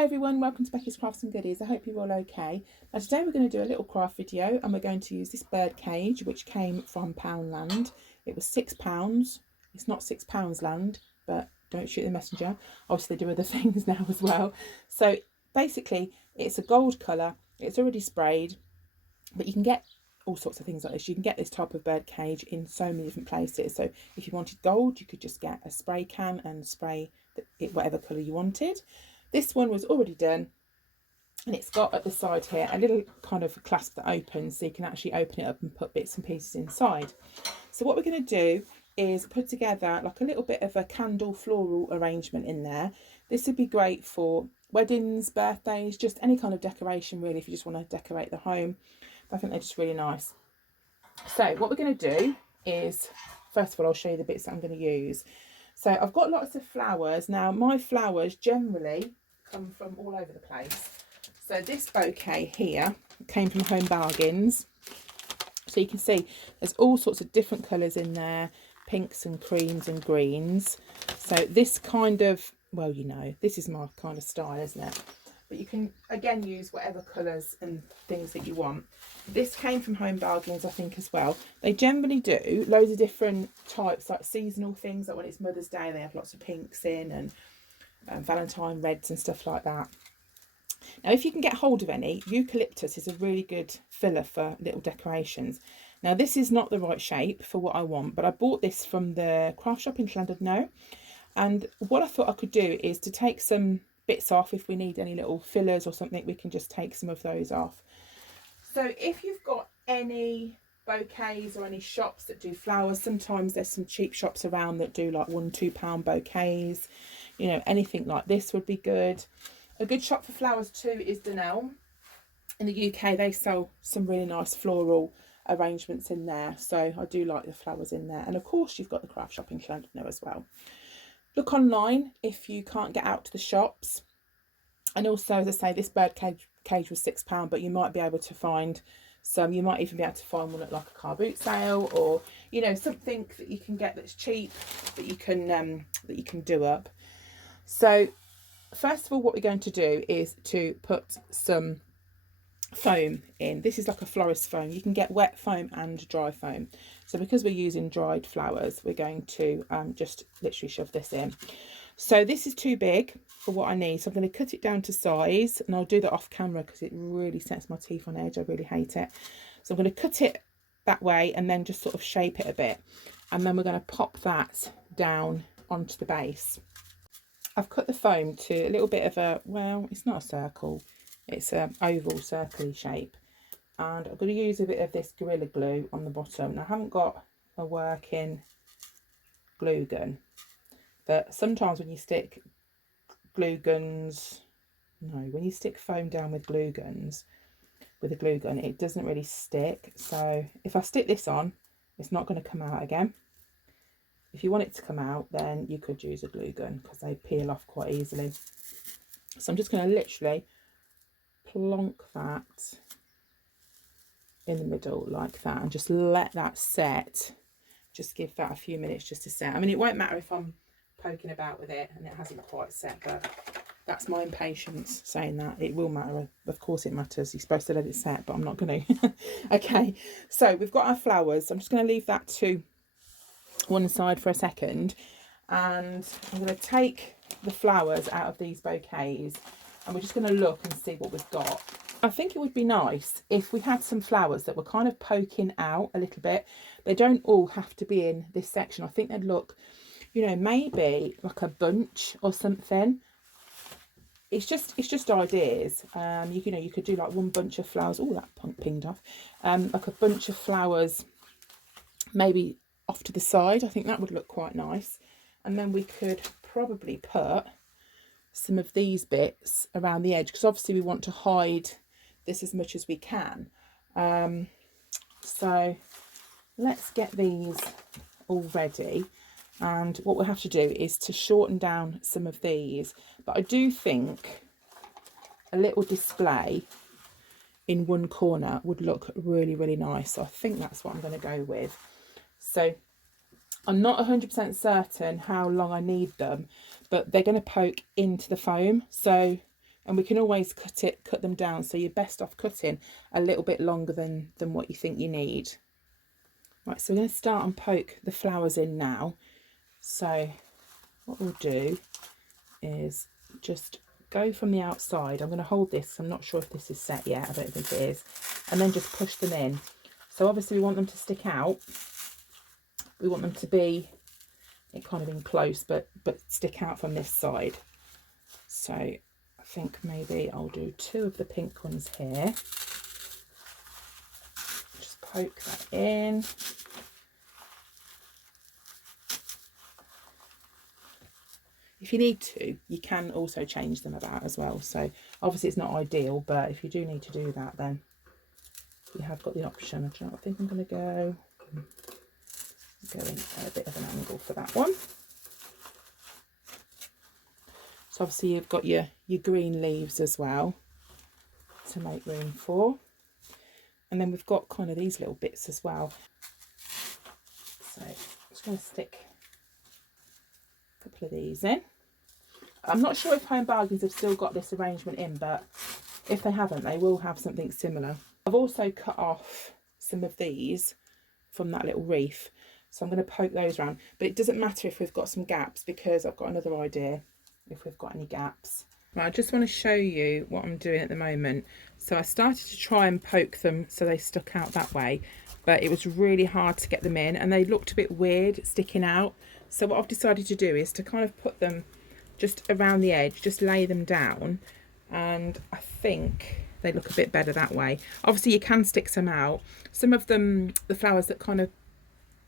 Hi everyone, welcome to Becky's Crafts and Goodies. I hope you're all okay. Now today we're going to do a little craft video and we're going to use this bird cage which came from Poundland. It was £6. It's not £6 land, but don't shoot the messenger. Obviously they do other things now as well. So basically it's a gold colour, it's already sprayed, but you can get all sorts of things like this. You can get this type of bird cage in so many different places. So if you wanted gold, you could just get a spray can and spray it whatever colour you wanted. This one was already done and it's got at the side here a little kind of clasp that opens so you can actually open it up and put bits and pieces inside. So what we're going to do is put together like a little bit of a candle floral arrangement in there. This would be great for weddings, birthdays, just any kind of decoration really if you just want to decorate the home. But I think they're just really nice. So what we're going to do is, first of all, I'll show you the bits that I'm going to use. So I've got lots of flowers. Now my flowers generally come from all over the place. So this bouquet here came from Home Bargains. So you can see there's all sorts of different colours in there, pinks and creams and greens. So this kind of, well, you know, this is my kind of style, isn't it? But you can again use whatever colours and things that you want. This came from Home Bargains, I think, as well. They generally do loads of different types, like seasonal things, like when it's Mother's Day they have lots of pinks in, and Valentine reds and stuff like that. Now if you can get hold of any, eucalyptus is a really good filler for little decorations. Now this is not the right shape for what I want, but I bought this from the craft shop in Llandudno now, and what I thought I could do is to take some bits off. If we need any little fillers or something, we can just take some of those off. So if you've got any bouquets or any shops that do flowers, sometimes there's some cheap shops around that do like £1-2 bouquets, you know, anything like this would be good. A good shop for flowers too is Dunelm. In the UK they sell some really nice floral arrangements in there, so I do like the flowers in there. And of course you've got the craft shop in Llandudno as well. Look online if you can't get out to the shops. And also, as I say, this bird cage was £6, but you might be able to find some. You might even be able to find one at like a car boot sale, or you know, something that you can get that's cheap that you can do up. So first of all, what we're going to do is to put some foam in. This is like a florist foam. You can get wet foam and dry foam. So because we're using dried flowers, we're going to just literally shove this in. So this is too big for what I need, so I'm going to cut it down to size, and I'll do that off camera because it really sets my teeth on edge. I really hate it. So I'm going to cut it that way and then just sort of shape it a bit, and then we're going to pop that down onto the base. I've cut the foam to a little bit of a, well, it's not a circle, it's an oval circle shape, and I'm going to use a bit of this Gorilla Glue on the bottom. Now I haven't got a working glue gun, but sometimes when you stick glue guns, no, when you stick foam down with glue guns, with a glue gun, it doesn't really stick. So if I stick this on, it's not going to come out again. If you want it to come out, then you could use a glue gun because they peel off quite easily. So I'm just going to literally plonk that in the middle like that and just let that set. Just give that a few minutes just to set. I mean, it won't matter if I'm poking about with it and it hasn't quite set, but that's my impatience saying that. It will matter, of course it matters. You're supposed to let it set, but I'm not going to. Okay, so we've got our flowers. I'm just going to leave that to one side for a second, and I'm going to take the flowers out of these bouquets and we're just going to look and see what we've got. I think it would be nice if we had some flowers that were kind of poking out a little bit. They don't all have to be in this section. I think they'd look, you know, maybe like a bunch or something. It's just ideas. You know, you could do like one bunch of flowers. Oh, that pinged off. Like a bunch of flowers, maybe off to the side. I think that would look quite nice. And then we could probably put some of these bits around the edge, because obviously we want to hide this as much as we can. So let's get these all ready. And what we'll have to do is to shorten down some of these. But I do think a little display in one corner would look really, really nice. So I think that's what I'm going to go with. So I'm not 100% certain how long I need them, but they're going to poke into the foam. So And we can always cut them down, so you're best off cutting a little bit longer than what you think you need. Right, so we're going to start and poke the flowers in now. So what we'll do is just go from the outside. I'm going to hold this. I'm not sure if this is set yet. I don't think it is. And then just push them in. So obviously we want them to stick out. We want them to be kind of in close, but stick out from this side. So I think maybe I'll do 2 of the pink ones here. Just poke that in. If you need to, you can also change them about as well. So obviously it's not ideal, but if you do need to do that, then you have got the option. I think I'm going to go in at a bit of an angle for that one. So obviously you've got your green leaves as well to make room for. And then we've got kind of these little bits as well. So I'm just going to stick a couple of these in. I'm not sure if Home Bargains have still got this arrangement in, but if they haven't, they will have something similar. I've also cut off some of these from that little wreath, so I'm going to poke those around. But it doesn't matter if we've got some gaps, because I've got another idea if we've got any gaps. Right, I just want to show you what I'm doing at the moment. So I started to try and poke them so they stuck out that way, but it was really hard to get them in, and they looked a bit weird sticking out. So what I've decided to do is to kind of put them just around the edge, just lay them down, and I think they look a bit better that way. Obviously you can stick some out. Some of them, the flowers that kind of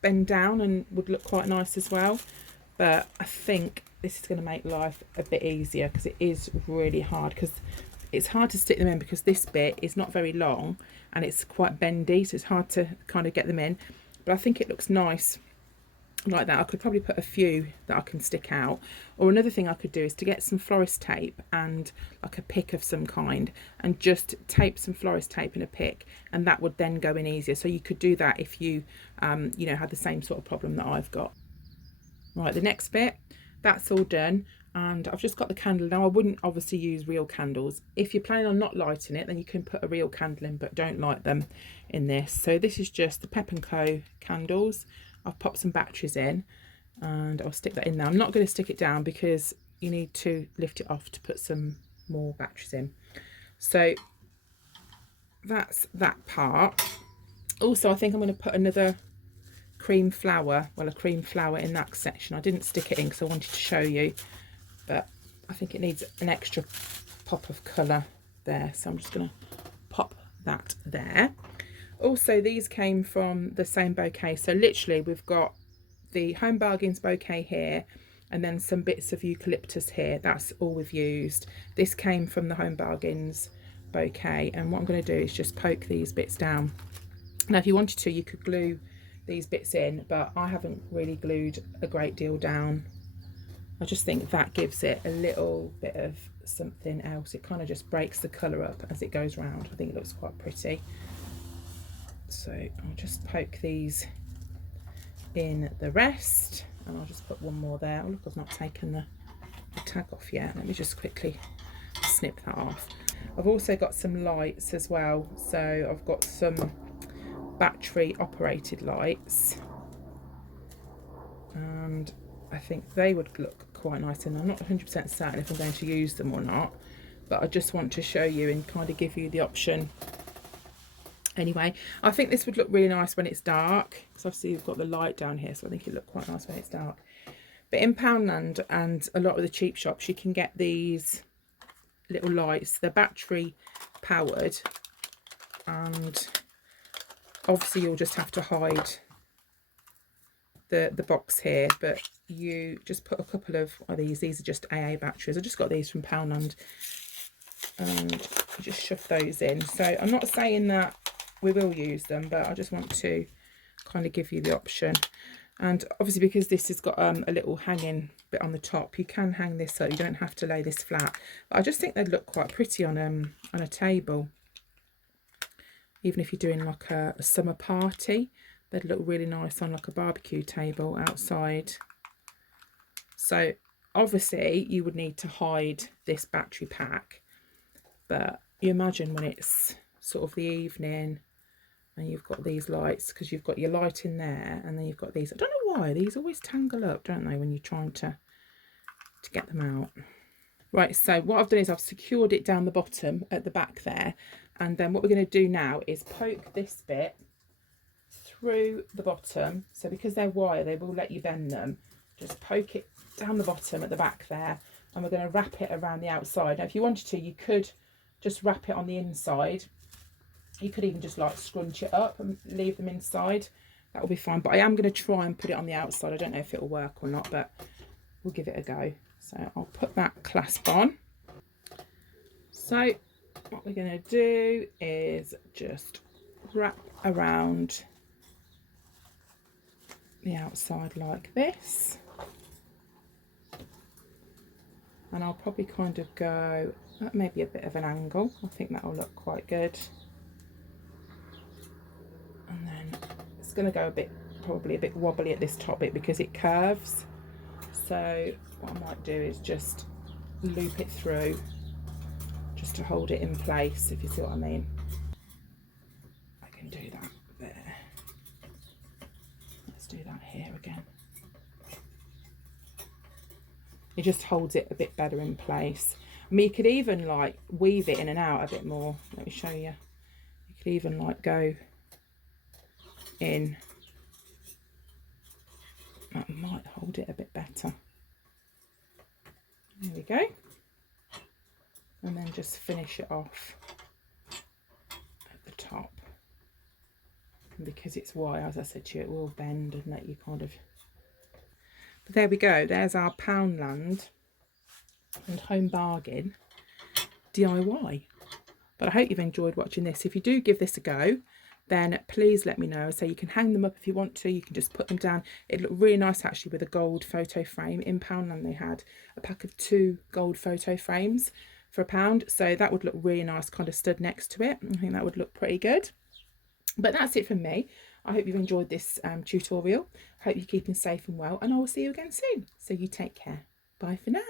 bend down and would look quite nice as well, but I think this is going to make life a bit easier, because it is really hard, because it's hard to stick them in because this bit is not very long and it's quite bendy, so it's hard to kind of get them in. But I think it looks nice like that. I could probably put a few that I can stick out, or another thing I could do is to get some florist tape and like a pick of some kind, and just tape some florist tape in a pick, and that would then go in easier. So you could do that if you you know, had the same sort of problem that I've got. Right, the next bit, that's all done, and I've just got the candle. Now I wouldn't obviously use real candles. If you're planning on not lighting it, then you can put a real candle in, but don't light them in this. So this is just the Pep & Co candles. I've popped some batteries in and I'll stick that in there. I'm not going to stick it down because you need to lift it off to put some more batteries in. So that's that part. Also, I think I'm going to put another cream flower, well, a cream flower in that section. I didn't stick it in because I wanted to show you, but I think it needs an extra pop of colour there. So I'm just going to pop that there. Also, these came from the same bouquet. So literally we've got the Home Bargains bouquet here, and then some bits of eucalyptus here. That's all we've used. This came from the Home Bargains bouquet, and what I'm going to do is just poke these bits down. Now if you wanted to, you could glue these bits in, but I haven't really glued a great deal down. I just think that gives it a little bit of something else. It kind of just breaks the colour up as it goes round. I think it looks quite pretty. So I'll just poke these in the rest, and I'll just put one more there. Oh look, I've not taken the tag off yet. Let me just quickly snip that off. I've also got some lights as well. So I've got some battery operated lights, and I think they would look quite nice, and I'm not 100% certain if I'm going to use them or not, but I just want to show you and kind of give you the option. Anyway, I think this would look really nice when it's dark, because obviously you've got the light down here, so I think it'd look quite nice when it's dark. But in Poundland and a lot of the cheap shops, you can get these little lights. They're battery powered, and obviously you'll just have to hide the box here, but you just put a couple of these are just AA batteries. I just got these from Poundland, and you just shove those in. So I'm not saying that we will use them, but I just want to kind of give you the option. And obviously because this has got a little hanging bit on the top, you can hang this up. You don't have to lay this flat, but I just think they'd look quite pretty on a table. Even if you're doing like a summer party, they'd look really nice on like a barbecue table outside. So obviously you would need to hide this battery pack, But you imagine when it's sort of the evening and you've got these lights, because you've got your light in there and then you've got these. I don't know why these always tangle up, don't they, when you're trying to get them out. Right, so what I've done is I've secured it down the bottom at the back there, and then what we're going to do now is poke this bit through the bottom. So because they're wire, they will let you bend them. Just poke it down the bottom at the back there, and we're going to wrap it around the outside. Now if you wanted to, you could just wrap it on the inside. You could even just like scrunch it up and leave them inside. That will be fine, but I am going to try and put it on the outside. I don't know if it will work or not, but we'll give it a go. So I'll put that clasp on. So what we're going to do is just wrap around the outside like this, and I'll probably kind of go at maybe a bit of an angle. I think that will look quite good. And then it's going to go a bit, probably a bit wobbly at this top bit because it curves. So what I might do is just loop it through just to hold it in place, if you see what I mean. I can do that there. Let's do that here again. It just holds it a bit better in place. I mean, you could even like weave it in and out a bit more. Let me show you. You could even like go in. That might hold it a bit better. There we go. And then just finish it off at the top. And because it's wire, as I said to you, it will bend and let you kind of... But there we go. There's our Poundland and Home Bargain DIY. But I hope you've enjoyed watching this. If you do give this a go, then please let me know. So you can hang them up if you want to. You can just put them down. It looked really nice actually with a gold photo frame. In Poundland they had a pack of 2 gold photo frames for £1. So that would look really nice, kind of stood next to it. I think that would look pretty good. But that's it from me. I hope you've enjoyed this tutorial. I hope you're keeping safe and well, and I will see you again soon. So you take care. Bye for now.